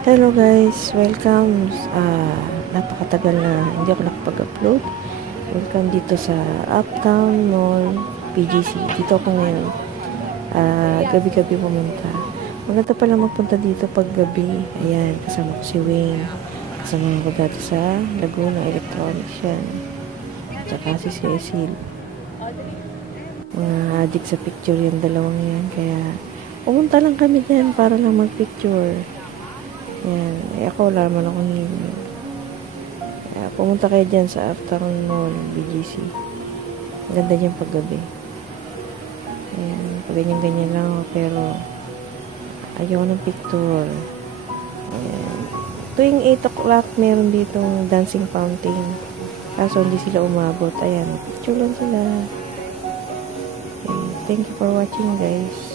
Hello guys, welcome. Napakatagal na hindi ako nakapag-upload. Welcome dito sa Uptown Mall, PGC. Dito ako ngayon. Gabi-gabi pumunta. Maganda pala magpunta dito pag gabi. Ayan, kasama ko si Wayne. Kasama ko dati sa Laguna Electronics yan. Tsaka si Cecil. Mga addict sa picture yung dalawang yan. Kaya pumunta lang kami dyan para lang mag-picture. Yan. Ako wala naman akong himo. Pumunta kayo dyan sa Uptown Mall, BGC. Ganda dyan paggabi. Ayan. Ganyan-ganyan lang ako. Pero ayaw ng picture. Ayan. Tuwing 8 o'clock, meron ditong dancing fountain. Kaso hindi sila umabot. Ayan. Picture lang sila. Okay. Thank you for watching guys.